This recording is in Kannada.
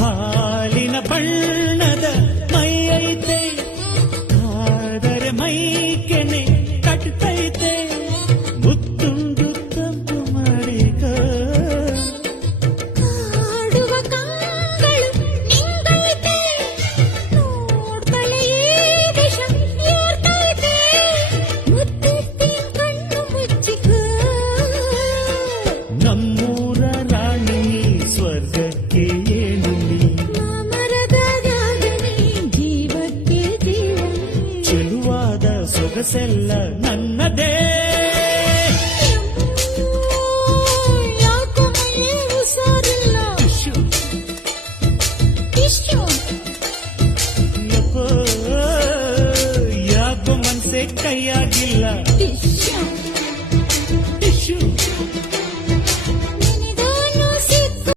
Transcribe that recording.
ಹಾಲಿನ ಬಣ್ಣದ ಮೈ ಐತೆ, ಆದರೆ ಮೈ ಕೆನೆ ಕಟ್ತೈತೆ. ಮುತ್ತುಂಡು ತಂಪು ಮಾಡಿಕ ಕಾಡುವ ಕಂಗಳು ನಿಂಗೈತೆ, ನೋಡ್ತಲೇ ವಿಷ ಏರ್ತೈತೆ. ಮುತ್ತಿರ್ತೀನಿ ಕಣ್ಣು ಮುಚ್ಚಿಕ. ನಮ್ಮೂರ ರಾಣಿ ಸ್ವರ್ಗಕ್ಕೆ ಏನು ನೀ, ಮಾಮರದ ರಾಗನೇ ಜೀವಕ್ಕೆ ಜೀವ. ಚೆಲುವಾದ ಸೊಗಸೆಲ್ಲ ನನ್ನದೇ. ಯಾಕೋ ಮೈ ಹುಷಾರಿಲ್ಲ. ಇಷ್ಟು ಯಪ್ಪೋ, ಯಾಕೋ ಮನ್ಸೆ ಕೈಯಾಗಿಲ್ಲ. ಇಷ್ಟು